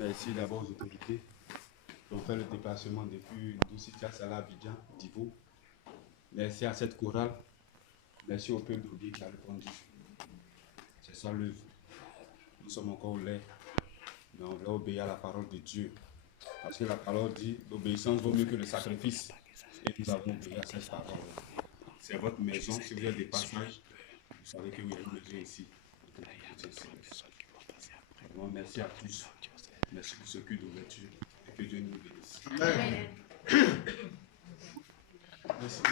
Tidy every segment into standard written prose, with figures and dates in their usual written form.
Merci d'abord aux autorités qui ont fait le déplacement depuis Doucitia, à Abidjan, Divo. Merci à cette chorale. Merci au peuple d'Obi qui a répondu. C'est ça l'œuvre. Nous sommes encore là, mais on va obéir à la parole de Dieu. Parce que la parole dit l'obéissance vaut mieux que le sacrifice. Et nous avons obéi à cette parole. C'est votre maison. Si vous êtes des passages, vous savez que vous êtes une maison ici. Vraiment, merci à tous. Merci pour ce culte d'ouverture. Et que Dieu nous bénisse. Amen. Merci.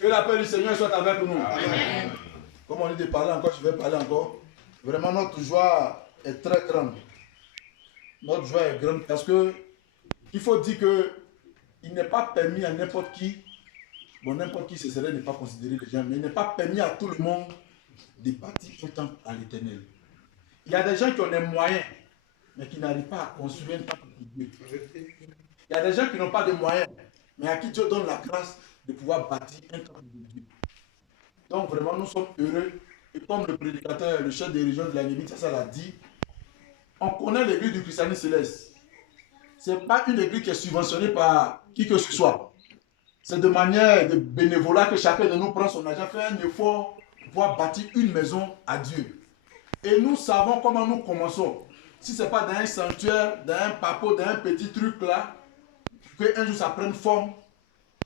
Que la paix du Seigneur soit avec nous. Amen. Comme on dit de parler encore, je vais parler encore. Vraiment, notre joie est très grande. Notre joie est grande parce que il faut dire que il n'est pas permis à n'importe qui, bon, n'importe qui, ce serait ne pas considérer les gens, mais il n'est pas permis à tout le monde de bâtir un temple à l'Éternel. Il y a des gens qui ont les moyens, mais qui n'arrivent pas à construire un temple pour Dieu. Il y a des gens qui n'ont pas de moyens, mais à qui Dieu donne la grâce de pouvoir bâtir un temple de Dieu. Donc vraiment, nous sommes heureux. Et comme le prédicateur, le chef des régions de la Némite, ça l'a dit, on connaît l'église du christianisme céleste. Ce n'est pas une église qui est subventionnée par qui que ce soit. C'est de manière de bénévolat que chacun de nous prend son argent, fait un effort pour pouvoir bâtir une maison à Dieu. Et nous savons comment nous commençons. Si ce n'est pas dans un sanctuaire, dans un papeau, dans un petit truc là, qu'un jour ça prenne forme.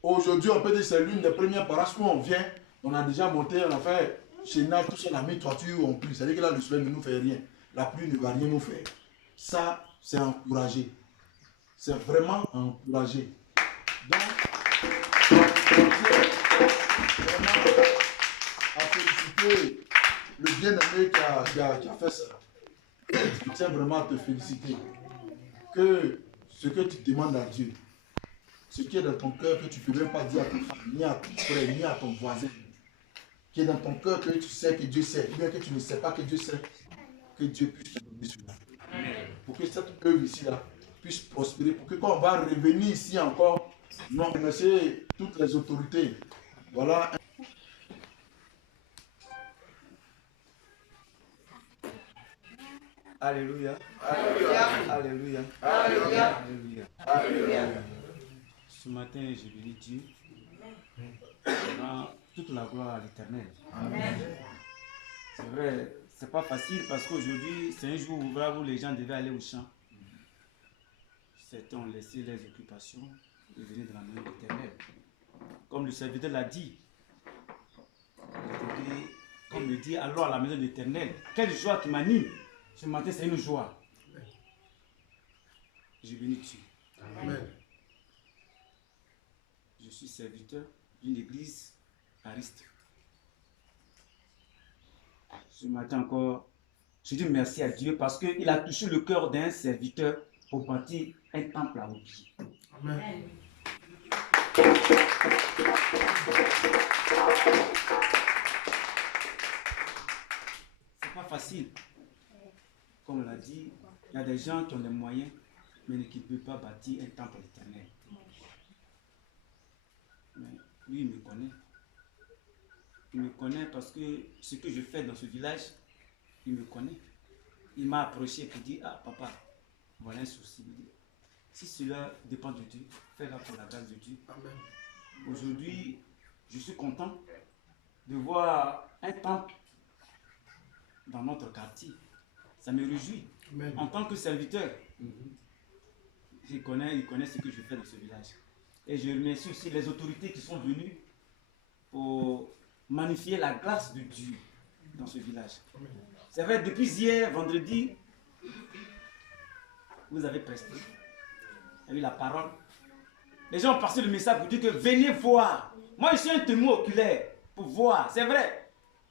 Aujourd'hui, on peut dire que c'est l'une des premières paroisses où on vient. On a déjà monté, on a fait chez Nav, tout ça, on a mis toiture en plus. C'est-à-dire que là, le soleil ne nous fait rien. La pluie ne va rien nous faire. Ça, c'est encouragé. C'est vraiment encouragé. Donc, vraiment, à féliciter le bien-aimé qui a fait ça. Je tiens vraiment à te féliciter. Que ce que tu demandes à Dieu, ce qui est dans ton cœur que tu ne peux même pas dire à ton frère, ni à ton frère, ni à ton voisin, qui est dans ton cœur que tu sais que Dieu sait, ou bien que tu ne sais pas que Dieu sait, que Dieu puisse te donner cela. Pour que cette œuvre ici-là puisse prospérer, pour que quand on va revenir ici encore, nous remercier toutes les autorités. Voilà. Alléluia. Alléluia. Alléluia. Alléluia. Alléluia. Alléluia. Ce matin, je bénis Dieu. Toute la gloire à l'Éternel. C'est vrai, c'est pas facile parce qu'aujourd'hui, c'est un jour ouvrable où les gens devaient aller au champ. Certains ont laissé les occupations et venaient de la main de l'Éternel. Comme le serviteur l'a dit, comme le dit, allons à la maison de l'Éternel. Quelle joie qui m'anime. Ce matin, c'est une joie. Je bénis Dieu. Amen. Je suis serviteur d'une église à Riste. Ce matin encore, je dis merci à Dieu parce qu'il a touché le cœur d'un serviteur pour bâtir un temple à Obi. Amen. C'est pas facile. Comme on l'a dit, il y a des gens qui ont des moyens, mais qui ne peuvent pas bâtir un temple éternel. Mais lui, il me connaît. Il me connaît parce que ce que je fais dans ce village, il me connaît. Il m'a approché pour dire, ah papa, voilà un souci. Si cela dépend de Dieu, fais-le pour la grâce de Dieu. Aujourd'hui, je suis content de voir un temple dans notre quartier. Ça me réjouit. Amen. En tant que serviteur, il connaît ce que je fais dans ce village. Et je remercie aussi les autorités qui sont venues pour magnifier la grâce de Dieu dans ce village. C'est vrai, depuis hier, vendredi, vous avez presté. Il y a eu la parole. Les gens ont passé le message pour dire que venez voir. Moi, je suis un témoin oculaire pour voir. C'est vrai,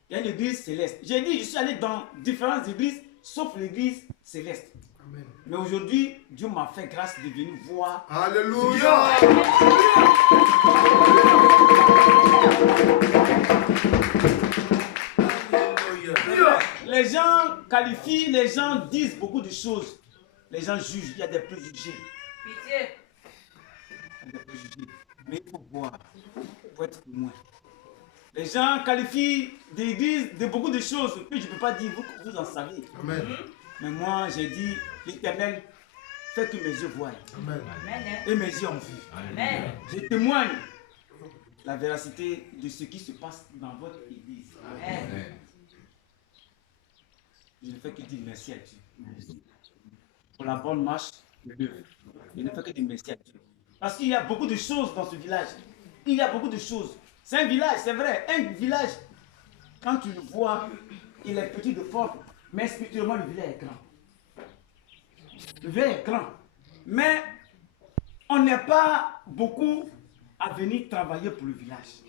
il y a une église céleste. J'ai dit, je suis allé dans différentes églises, sauf l'église céleste. Amen. Mais aujourd'hui, Dieu m'a fait grâce de venir voir. Alléluia. Les gens qualifient, les gens disent beaucoup de choses. Les gens jugent, il y a des préjugés. Pitié. Il y a des préjugés. Mais il faut voir, il faut être témoin. Les gens qualifient, disent de beaucoup de choses, puis je ne peux pas dire, vous en savez. Amen. Mais moi, j'ai dit, l'Éternel fait que mes yeux voient. Amen. Amen. Et mes yeux ont vu. Amen. Je témoigne la véracité de ce qui se passe dans votre église. Amen. Je ne fais que dire merci à Dieu. Pour la bonne marche de l'œuvre. Je ne fais que dire merci à Dieu. Parce qu'il y a beaucoup de choses dans ce village. Il y a beaucoup de choses. C'est un village, c'est vrai. Un village, quand tu le vois, il est petit de forme. Mais spirituellement, le village est grand. Le village est grand. Mais on n'est pas beaucoup à venir travailler pour le village.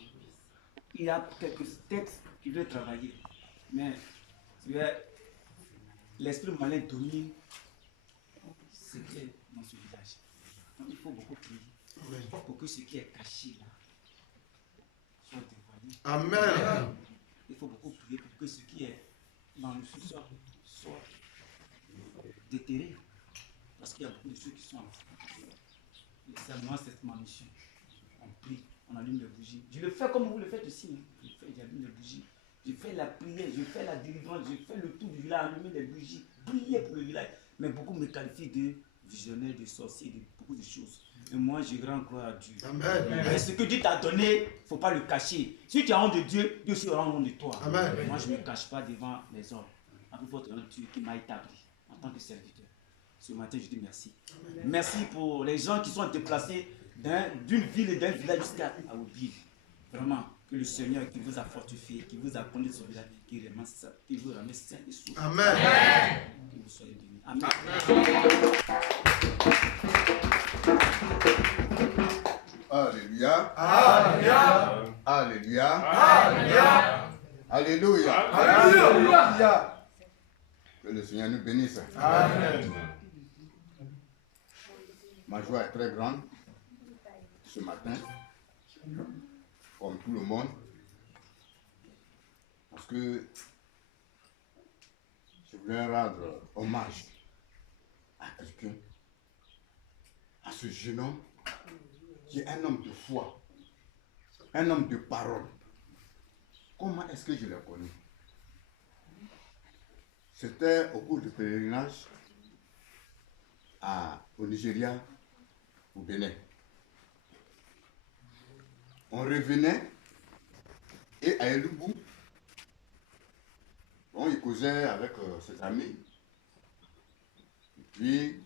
Il y a quelques têtes qui veulent travailler. Mais l'esprit malin domine ce qui est dans ce village. Donc il faut beaucoup prier pour que ce qui est caché là soit dévoilé. Amen. Il faut beaucoup prier pour que ce qui est dans le sous-sol soit déterré. Parce qu'il y a beaucoup de choses qui sont en train. Et c'est moi, c'est ma mission. On prie, on allume les bougies. Je le fais comme vous le faites ici. Hein. J'allume les bougies. Je fais la prière, je fais la délivrance, je fais le tour du village, allumer les bougies, prier pour le village. Mais beaucoup me qualifient de visionnaire, de sorcier, de beaucoup de choses. Et moi, je rends gloire à Dieu. Amen. Mais ce que Dieu t'a donné, il ne faut pas le cacher. Si tu as honte de Dieu, Dieu aussi aura honte de toi. Amen. Moi, je ne me cache pas devant les hommes. Après votre Dieu qui m'a établi en tant que serviteur. Ce matin, je dis merci. Merci pour les gens qui sont déplacés d'une ville et d'un village jusqu'à Aoubie. Vraiment, que le Seigneur qui vous a fortifié, qui vous a conduit sur le village, qui vous ramène sain et sauf. Amen. Que vous soyez bénis. Amen. Alléluia. Alléluia. Alléluia. Alléluia. Alléluia. Alléluia. Que le Seigneur nous bénisse. Amen. Ma joie est très grande ce matin, comme tout le monde, parce que je voulais rendre hommage à quelqu'un, à ce jeune homme qui est un homme de foi, un homme de parole. Comment est-ce que je l'ai connu? C'était au cours du pèlerinage au Nigeria, au Bénin. On revenait et à Elugu, bon, il causait avec ses amis, et puis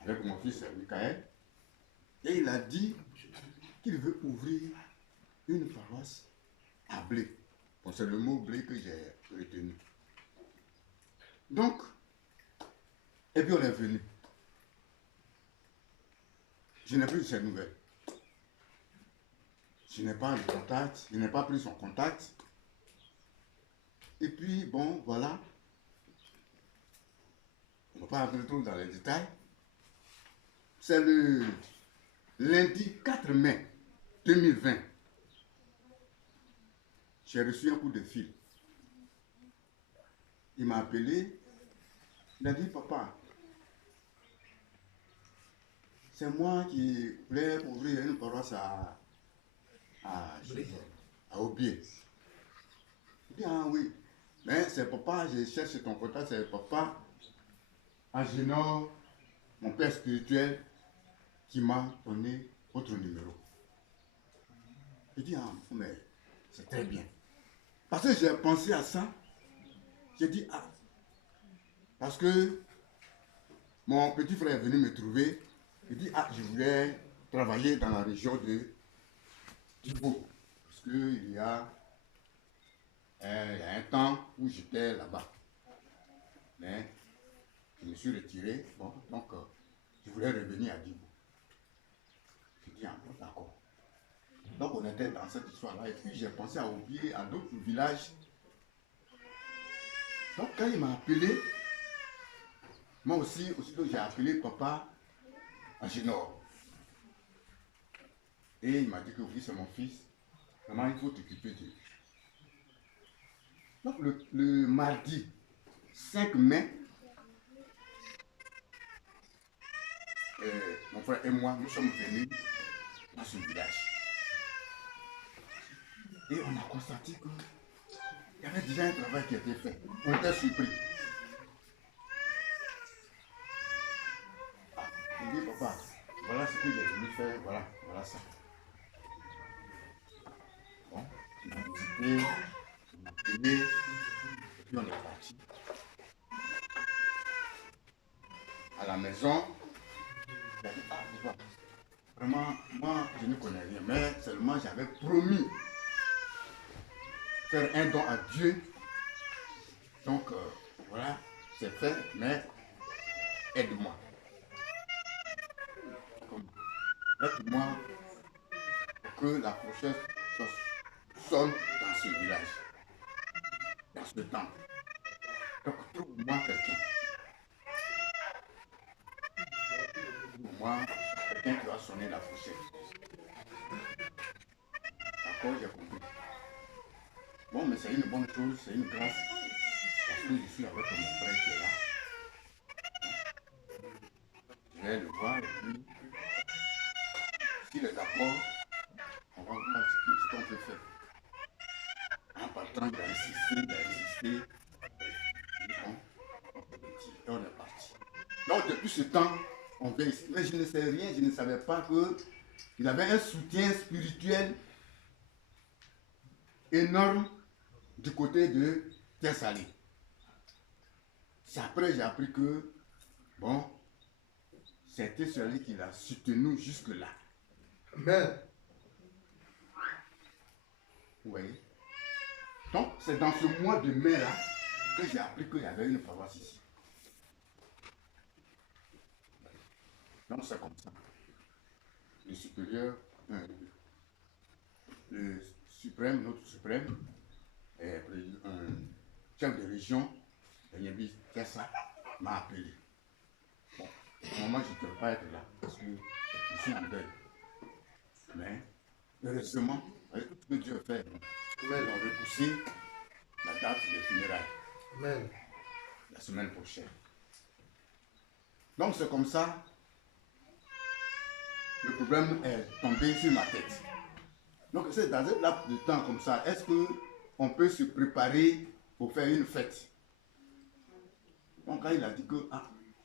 avec mon fils Michael, et il a dit qu'il veut ouvrir une paroisse à Blé. Bon, c'est le mot Blé que j'ai retenu. Donc, et puis on est venu. Je n'ai plus de ses nouvelles. Je n'ai pas le contact, je n'ai pas pris son contact. Et puis, bon, voilà. On ne va pas entrer trop dans les détails. C'est le lundi 4 mai 2020. J'ai reçu un coup de fil. Il m'a appelé. Il a dit, papa, c'est moi qui voulais ouvrir une paroisse à Obié. Il dit, ah oui, mais c'est papa, je cherche ton contact, c'est papa Agénor, mon père spirituel, qui m'a donné votre numéro. Il dit, ah, mais c'est très bien. Parce que j'ai pensé à ça, j'ai dit, ah, parce que mon petit frère est venu me trouver, il dit, ah, je voulais travailler dans la région de Thibaut. Parce qu'il y a un temps où j'étais là-bas. Mais je me suis retiré, bon, donc je voulais revenir à Djibo. Je dis, ah, bon, d'accord. Donc on était dans cette histoire-là, et puis j'ai pensé à oublier à d'autres villages. Donc quand il m'a appelé, moi aussi, aussitôt j'ai appelé papa Agénor. Et il m'a dit que oui, c'est mon fils. Vraiment, il faut t'occuper de lui. Donc le mardi 5 mai, mon frère et moi, nous sommes venus dans ce village. Et on a constaté qu'il y avait déjà un travail qui était fait. On était surpris. Ah, il dit, papa, voilà ce que j'ai voulu faire, voilà ça. Bon, on a visité, on a payé, et puis on est parti. À la maison, il a dit, ah, papa, vraiment, moi, je ne connais rien, mais seulement j'avais promis faire un don à Dieu. Donc, voilà, c'est fait, mais aide-moi. Aide-moi pour que la prochaine sonne dans ce village, dans ce temple. Donc, trouve-moi quelqu'un. Trouve-moi quelqu'un qui va sonner la prochaine. D'accord, j'ai compris. Bon, mais c'est une bonne chose, c'est une grâce. Parce que je suis avec mon frère qui est là. Je vais le voir et puis, s'il est d'accord, on va voir ce qu'on peut faire. En partant, il a insisté. Bon, et on est parti. Donc, depuis ce temps, on vient ici. Mais je ne sais rien, je ne savais pas qu'il avait un soutien spirituel énorme du côté de Terre-Salée. C'est après j'ai appris que, bon, c'était celui qui l'a soutenu jusque-là. Amen. Vous voyez? Donc, c'est dans ce mois de mai-là que j'ai appris qu'il y avait une paroisse ici. Donc, c'est comme ça. Le supérieur, le suprême, notre suprême, un chef de région, Daniel Kessa, m'a appelé. Bon, au moment, je ne peux pas être là parce que je suis en deuil. Mais, heureusement, avec tout ce que Dieu fait, ils ont repoussé la date des funérailles. Amen. La semaine prochaine. Donc, c'est comme ça, le problème est tombé sur ma tête. Donc, c'est dans un laps de temps comme ça, est-ce qu'on peut se préparer pour faire une fête? Donc, quand il a dit que,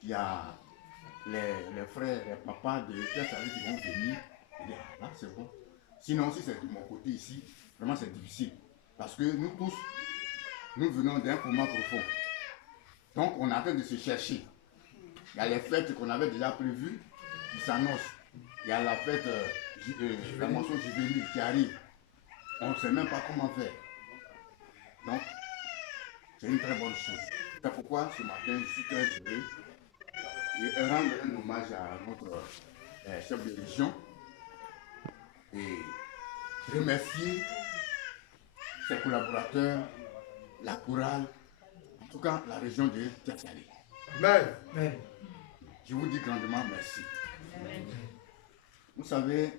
il y a les frères, les papas de Terre-Salée qui vont venir, il dit, là, c'est bon. Sinon, si c'est de mon côté ici, vraiment, c'est difficile. Parce que nous tous, nous venons d'un moment profond. Donc, on est en train de se chercher. Il y a les fêtes qu'on avait déjà prévues qui s'annoncent. Il y a la fête, la moisson juvénile qui arrive. On ne sait même pas comment faire. Donc, c'est une très bonne chose. C'est pourquoi ce matin, je suis très heureux de rendre un hommage à notre chef de région et remercier ses collaborateurs, la chorale, en tout cas la région de Terre-Salée. Amen. Je vous dis grandement merci. Vous savez,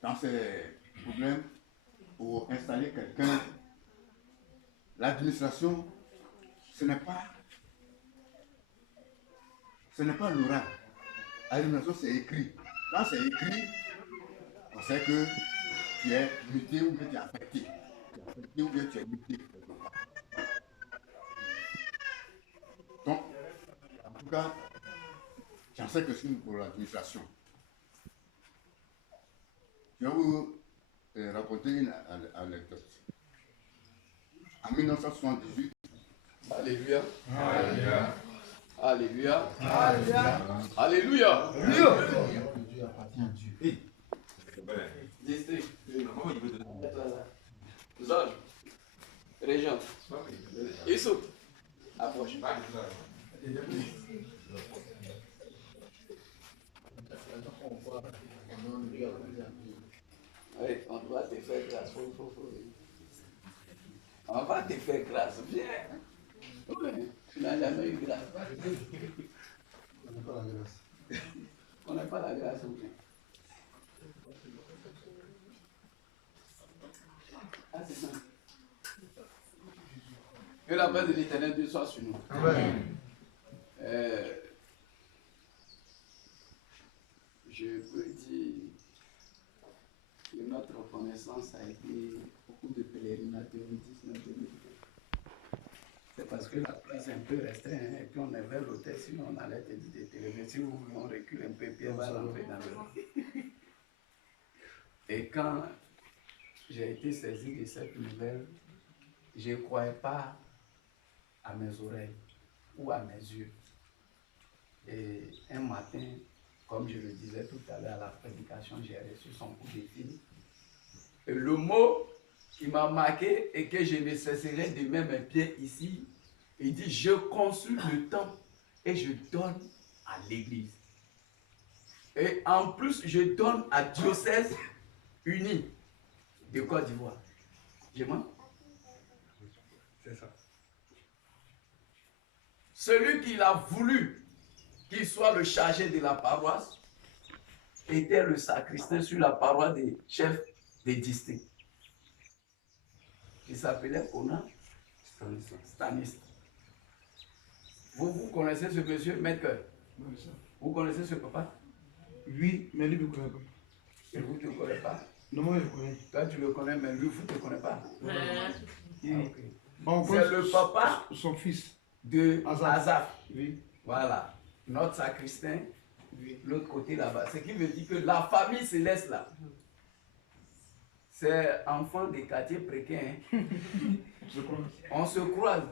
dans ces problèmes, pour installer quelqu'un, l'administration, ce n'est pas l'oral. L'administration, c'est écrit. Quand c'est écrit, on sait que tu es muté ou que tu es affecté. Tu es affecté ou que tu es muté. Donc, en tout cas, j'en sais que c'est pour l'administration. Je vais vous raconter une anecdote. En 1978, Alléluia. Alléluia. Alléluia. Alléluia. Alléluia. Dieu appartient à Dieu. District. Zone. Région. Issou. Approche. Oui, on doit te faire grâce. On va te faire grâce. Viens. Oui, tu n'as jamais eu grâce. On n'a pas la grâce. On n'a pas la grâce. Oui. Ah, c'est ça. Que la paix de l'Éternel Dieu soit sur nous. Amen. Je peux dire que notre reconnaissance a été beaucoup de pèlerinage 2019-2020. C'est parce que la place est un peu restreinte, hein, et puis on est vers l'hôtel, sinon on allait te dire de te lever. Si vous voulez, on recule un peu, Pierre va rentrer dans le... Et quand j'ai été saisi de cette nouvelle, je ne croyais pas à mes oreilles ou à mes yeux. Et un matin, comme je le disais tout à l'heure à la prédication, j'ai reçu son coup de fil. Et le mot qui m'a marqué et que je ne cesserai de mettre mes pieds ici, il dit, je consulte le temple et je donne à l'église. Et en plus, je donne à diocèse uni de Côte d'Ivoire. Je mens? C'est ça. Celui qui a voulu qu'il soit le chargé de la paroisse était le sacristain sur la paroisse des chefs des districts. Il s'appelait Conan Stanislas. Vous connaissez ce monsieur, maître? Vous connaissez ce papa? Oui, mais lui, il ne connaît pas. Et vous ne le connaissez pas? Non, moi, je le connais. Toi, tu le connais, mais lui, vous ne le connaissez pas. Bon, C'est le papa son fils. de Azaf. Azaf. Oui. Voilà. Notre sacristain, l'autre côté là-bas. Ce qui veut dire que la famille céleste là, c'est enfant des quartiers précaires. Hein. On se croise.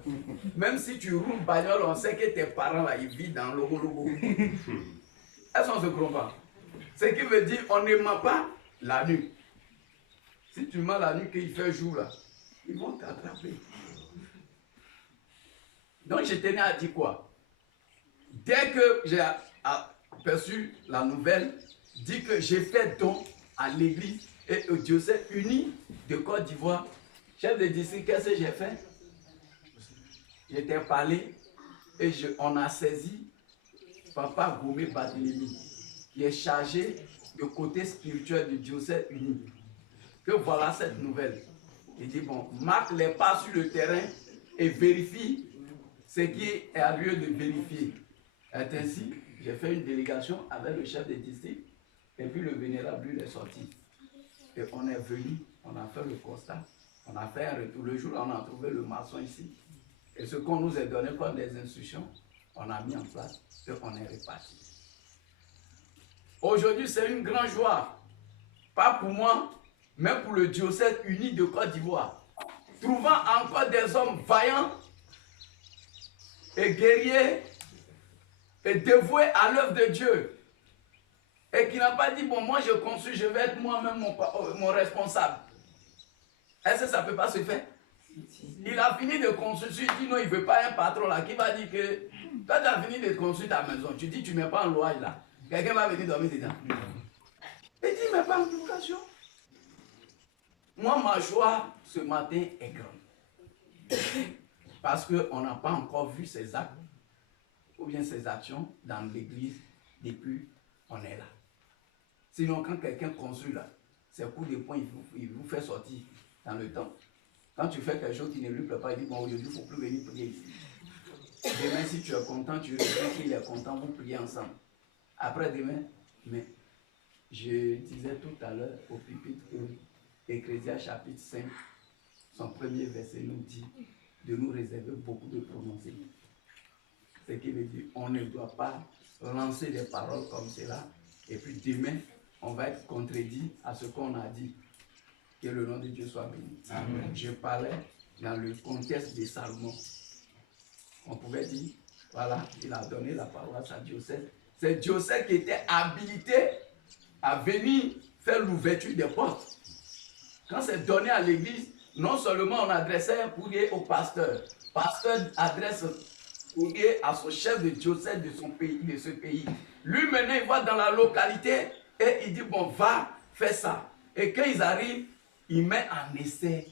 Même si tu roules bagnole, on sait que tes parents là, ils vivent dans Logo. Est-ce qu'on se croit pas? Ce qui veut dire on ne ment pas la nuit. Si tu mens la nuit qu'il fait jour là, ils vont t'attraper. Donc je tenais à dire quoi? Dès que j'ai aperçu la nouvelle, dit que j'ai fait don à l'église et au diocèse uni de Côte d'Ivoire. Chef de district, qu'est-ce que j'ai fait? J'étais parlé et on a saisi Papa Goumé Barthélémy, qui est chargé du côté spirituel du diocèse uni. Que voilà cette nouvelle. Il dit, bon, marque les pas sur le terrain et vérifie ce qui est à lieu de vérifier. Et ainsi, j'ai fait une délégation avec le chef de district et puis le vénérable, lui, il est sorti. Et on est venu, on a fait le constat, on a fait un retour. Le jour où on a trouvé le maçon ici, et ce qu'on nous a donné comme des instructions, on a mis en place et on est reparti. Aujourd'hui, c'est une grande joie, pas pour moi, mais pour le diocèse uni de Côte d'Ivoire. Trouvant encore des hommes vaillants et guerriers et dévoués à l'œuvre de Dieu. Et qui n'a pas dit, bon, moi je construis, je vais être moi-même mon responsable. Est-ce que ça ne peut pas se faire? Il a fini de construire, il dit non, il ne veut pas un patron là qui va dire que quand tu as fini de construire ta maison, tu dis tu ne mets pas en louage là. Quelqu'un va venir dormir dedans. Il dit, mais pas en location. Moi, ma joie ce matin est grande. Parce qu'on n'a pas encore vu ces actes ou bien ces actions dans l'église depuis qu'on est là. Sinon, quand quelqu'un construit là, c'est coup de poing, il vous fait sortir dans le temps. Quand tu fais quelque chose qui ne lui plaît pas, il dit, bon, aujourd'hui, il ne faut plus venir prier ici. Demain, si tu es content, tu reviens qu'il est content, vous priez ensemble. Après demain, mais je disais tout à l'heure au pupitre que Ecclésiaste chapitre 5, son premier verset nous dit de nous réserver beaucoup de prononcés. Ce qui veut dire on ne doit pas lancer des paroles comme cela et puis demain, on va être contredit à ce qu'on a dit. Que le nom de Dieu soit béni. Amen. Je parlais dans le contexte de Salomon. On pouvait dire, voilà, il a donné la parole à sa diocèse. C'est diocèse qui était habilité à venir faire l'ouverture des portes. Quand c'est donné à l'église, non seulement on adressait un courrier au pasteur, pasteur adresse un courrier à son chef de diocèse de son pays, de ce pays. Lui maintenant il va dans la localité et il dit bon va faire ça. Et quand ils arrivent, il met en essai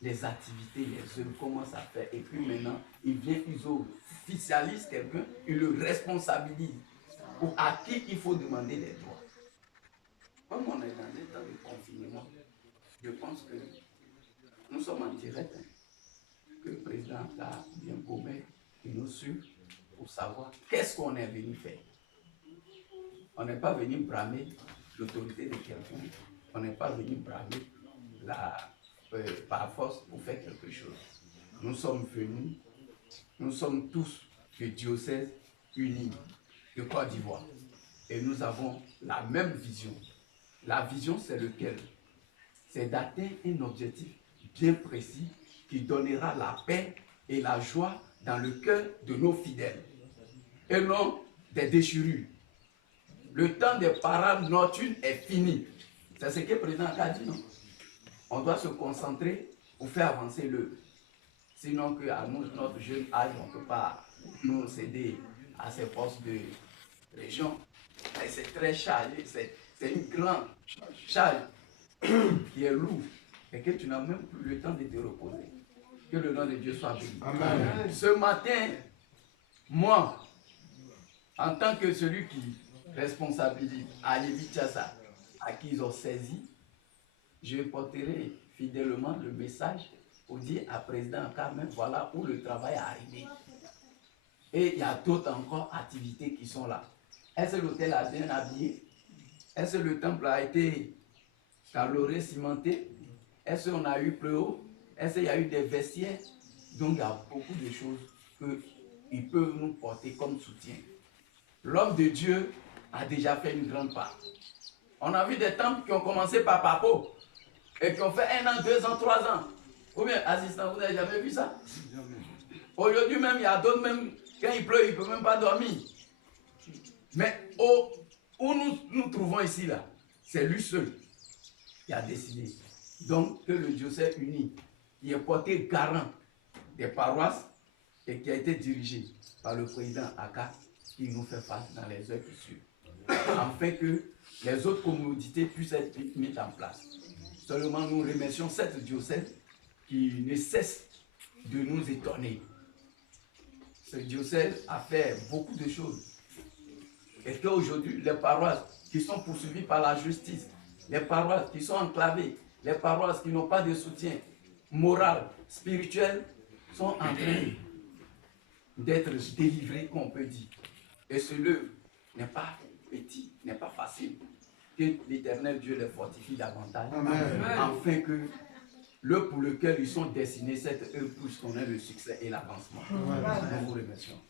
les activités, les œuvres, comment ça fait. Et puis maintenant, il vient, il officialise quelqu'un, il le responsabilise. Pour à qui il faut demander des droits. Comme on est dans des temps de confinement, je pense que nous sommes en direct. que le président a bien gommé et nous suivre pour savoir qu'est-ce qu'on est venu faire. On n'est pas venu bramer l'autorité de quelqu'un, on n'est pas venu bramer par force pour faire quelque chose. Nous sommes venus, nous sommes tous du diocèse uni de Côte d'Ivoire et nous avons la même vision. La vision, c'est lequel? C'est d'atteindre un objectif bien précis qui donnera la paix et la joie dans le cœur de nos fidèles et non des déchirures. Le temps des parades nocturnes est fini. C'est ce que le président a dit, non? On doit se concentrer pour faire avancer l'œuvre. Sinon, qu'à notre jeune âge, on ne peut pas nous céder à ces postes de région. Et c'est très chargé, c'est une grande charge qui est lourde et que tu n'as même plus le temps de te reposer. Que le nom de Dieu soit béni. Amen. Ce matin, moi, en tant que celui qui responsabilise Ali Bichassa, à qui ils ont saisi, je porterai fidèlement le message pour dire à président Carmen, voilà où le travail est arrivé. Et il y a d'autres encore activités qui sont là. Est-ce que l'hôtel a bien habillé? Est-ce que le temple a été caloré, cimenté? Est-ce qu'on a eu préau? Est-ce qu'il y a eu des vestiaires? Donc il y a beaucoup de choses qu'ils peuvent nous porter comme soutien. L'homme de Dieu a déjà fait une grande part. On a vu des temples qui ont commencé par Papo et qui ont fait 1 an, 2 ans, 3 ans. Ou bien, assistant, vous n'avez jamais vu ça? Aujourd'hui même, il y a d'autres même, quand il pleut, ils ne peuvent même pas dormir. Mais où nous trouvons ici, là, c'est lui seul qui a décidé. Donc, que le diocèse uni, qui est porté garant des paroisses et qui a été dirigé par le président Aka, qui nous fait face dans les heures qui suivent. Afin que les autres commodités puissent être mises en place. Seulement, nous remercions cette diocèse qui ne cesse de nous étonner. Ce diocèse a fait beaucoup de choses. Et qu'aujourd'hui, les paroisses qui sont poursuivies par la justice, les paroisses qui sont enclavées, les paroisses qui n'ont pas de soutien moral, spirituel, sont en train d'être délivrées, comme on peut dire. Et ce lieu n'est pas petit, n'est pas facile. Que l'Éternel Dieu les fortifie davantage. Amen. Afin que l'œuvre pour lequel ils sont destinés, cette œuvre puisse connaître le succès et l'avancement. Nous vous remercions.